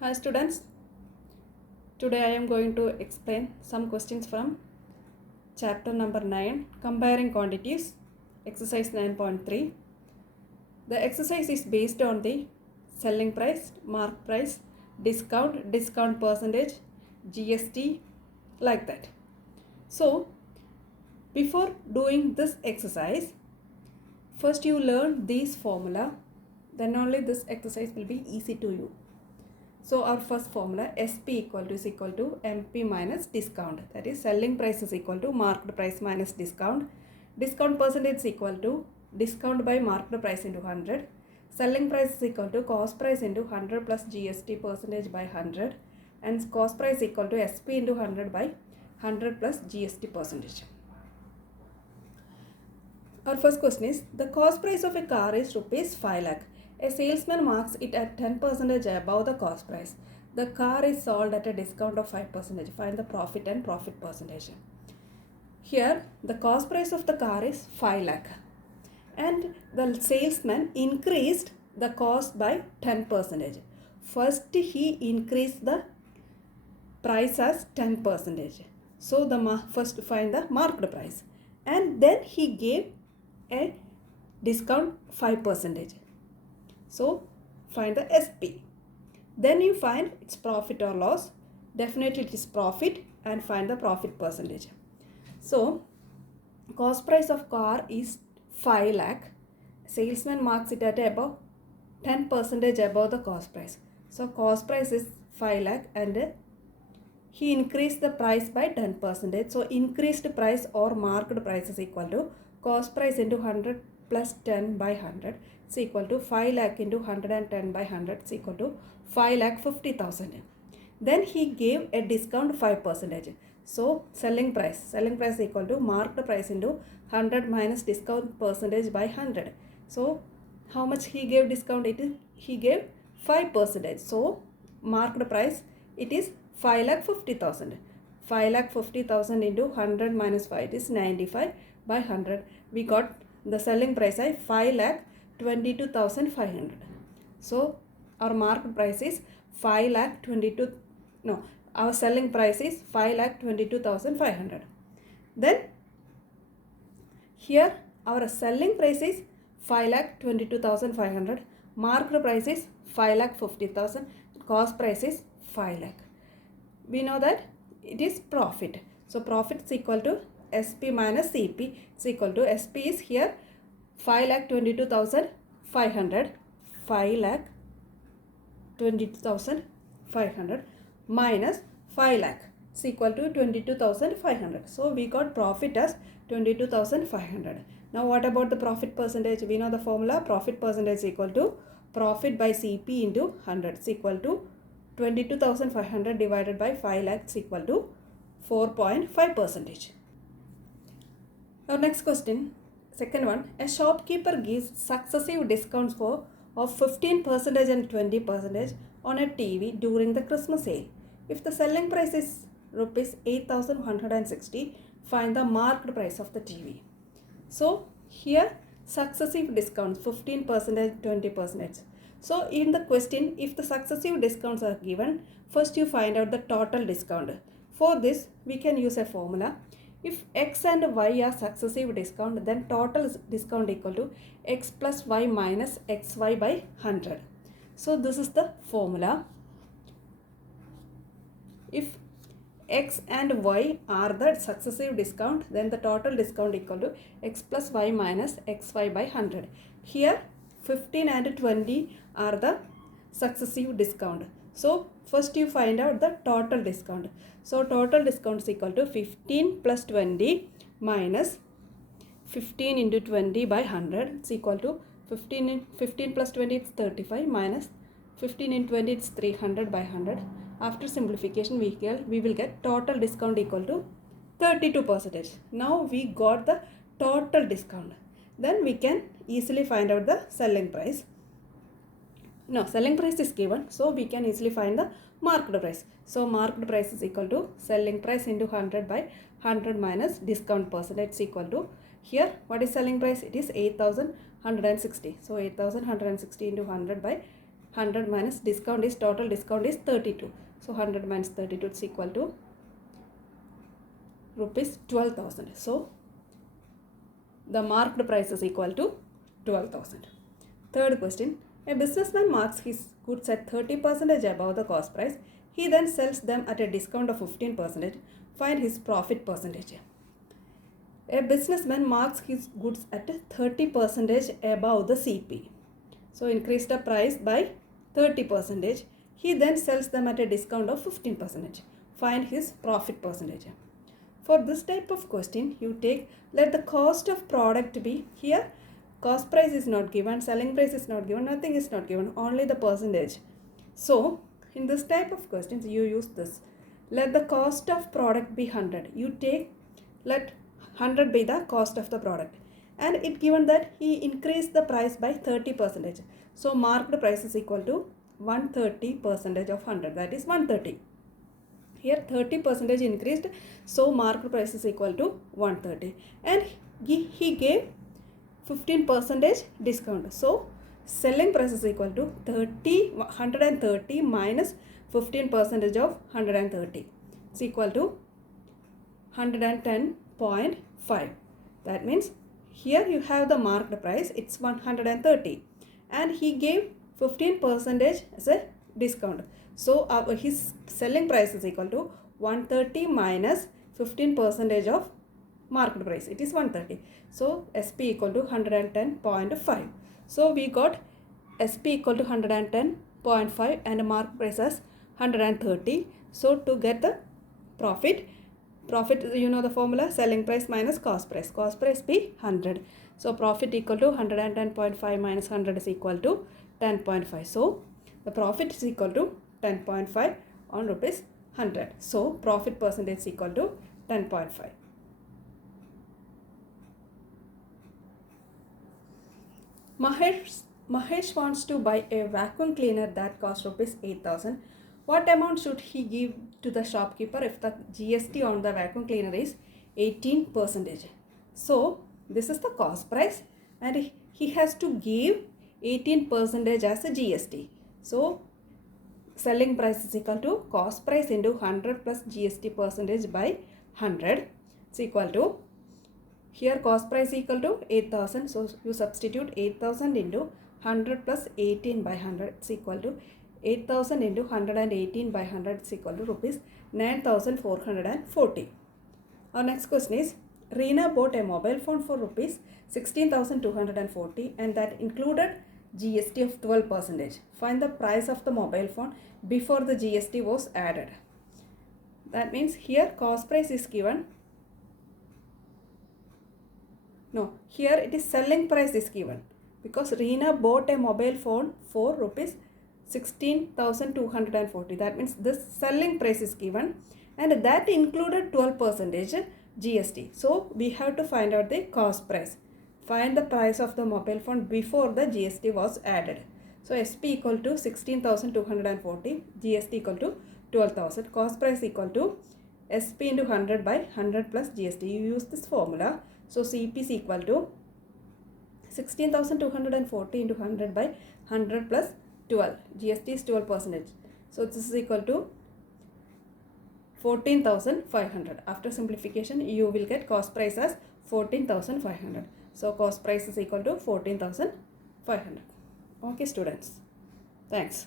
Hi students, today I am going to explain some questions from chapter number 9, comparing quantities, exercise 9.3. The exercise is based on the selling price, mark price, discount percentage, GST, like that. So before doing this exercise, first you learn these formula, then only this exercise will be easy to you. So our first formula SP is equal to MP minus discount, that is selling price is equal to marked price minus discount. Discount percentage is equal to discount by marked price into 100. Selling price is equal to cost price into 100 plus GST percentage by 100, and cost price equal to SP into 100 by 100 plus GST percentage. Our first question is, the cost price of a car is rupees 5 lakh. A salesman marks it at 10% above the cost price. The car is sold at a discount of 5%. Find the profit and profit percentage. Here, the cost price of the car is 5 lakh. And the salesman increased the cost by 10%. First, he increased the price as 10%. So, first find the marked price. And then he gave a discount 5%. So find the SP. Then you find its profit or loss. Definitely it is profit, and find the profit percentage. So cost price of car is 5 lakh. Salesman marks it at above 10% above the cost price. So cost price is 5 lakh and he increased the price by 10%. So increased price or marked price is equal to cost price into 100 plus 10 by 100 is equal to 5 lakh into 110 by 100 is equal to 5 lakh 50,000. Then he gave a discount 5%. So selling price is equal to marked price into 100 minus discount percentage by 100. So how much he gave discount? He gave 5%. So marked price, it is 5 lakh 50,000. 5 lakh 50,000 into 100 minus 5 is 95 by 100. We got the selling price is 5 lakh 22,500. So our market price is 5 lakh 22. No, our selling price is 5 lakh 22,500. Then here our selling price is 5 lakh 22,500. Marked price is 5 lakh 50,000. Cost price is 5 lakh. We know that it is profit. So profit is equal to SP minus CP is equal to SP is here 5 lakh 22,500. 5 lakh 22,500 minus 5 lakh is equal to 22,500. So we got profit as 22,500. Now what about the profit percentage? We know the formula. Profit percentage is equal to profit by CP into 100 is equal to 22,500 divided by 5 lakh is equal to 4.5%. Our next question, second one, a shopkeeper gives successive discounts of 15% and 20% on a TV during the Christmas sale. If the selling price is rupees 8,160, find the marked price of the TV. So here successive discounts 15%, 20%. So in the question, if the successive discounts are given, first you find out the total discount. For this, we can use a formula. If X and Y are successive discount, then total discount equal to X plus Y minus XY by 100. So this is the formula. If X and Y are the successive discount, then the total discount equal to X plus Y minus XY by 100. Here 15 and 20 are the successive discount. So first you find out the total discount. So total discount is equal to 15 plus 20 minus 15 into 20 by 100 is equal to 15 plus 20 is 35 minus 15 into 20 is 300 by 100. After simplification we will get total discount equal to 32%. Now we got the total discount. Then we can easily find out the selling price. No, selling price is given, so we can easily find the marked price. So marked price is equal to selling price into 100 by 100 minus discount percentage is equal to, here what is selling price? It is 8,160. So 8,160 into 100 by 100 minus discount is, total discount is 32. So 100 minus 32 is equal to rupees 12,000. So the marked price is equal to 12,000. Third question, a businessman marks his goods at 30% above the cost price. He then sells them at a discount of 15%. Find his profit percentage. A businessman marks his goods at 30% above the CP. So increase the price by 30%. He then sells them at a discount of 15%. Find his profit percentage. For this type of question, you take, let the cost of product be, here cost price is not given, selling price is not given, nothing is not given, only the percentage. So in this type of questions, you use this. Let the cost of product be 100. You take, let 100 be the cost of the product. And it given that he increased the price by 30%. So marked price is equal to 130% of 100. That is 130. Here 30% increased, so marked price is equal to 130. And he gave 15% discount. So selling price is equal to 130 minus 15% of 130. It's equal to 110.5. That means here you have the marked price, it's 130. And he gave 15% as a discount. So his selling price is equal to 130 minus 15% of market price. It is 130. So SP equal to 110.5. So we got SP equal to 110.5 and market price as 130. So to get the profit, you know the formula, selling price minus cost price. Cost price be 100. So profit equal to 110.5 minus 100 is equal to 10.5. So the profit is equal to 10.5 on rupees 100. So profit percentage is equal to 10.5. Mahesh wants to buy a vacuum cleaner that costs rupees 8,000. What amount should he give to the shopkeeper if the GST on the vacuum cleaner is 18%? So this is the cost price and he has to give 18% as a GST. So selling price is equal to cost price into 100 plus GST percentage by 100. It's equal to, here cost price equal to 8,000. So you substitute 8,000 into 100 plus 18 by 100. It's equal to 8,000 into 118 by 100 is equal to rupees 9,440. Our next question is, Reena bought a mobile phone for rupees 16,240 and that included GST of 12%. Find the price of the mobile phone before the GST was added. That means here cost price is given. No, here it is selling price is given because Reena bought a mobile phone for rupees 16,240. That means this selling price is given and that included 12% GST. So we have to find out the cost price. Find the price of the mobile phone before the GST was added. So SP equal to 16,240, GST equal to 12,000. Cost price equal to SP into 100 by 100 plus GST. You use this formula. So CP is equal to 16,240 into 100 by 100 plus 12. GST is 12%. So this is equal to 14,500. After simplification, you will get cost price as 14,500. So cost price is equal to 14,500. Okay students. Thanks.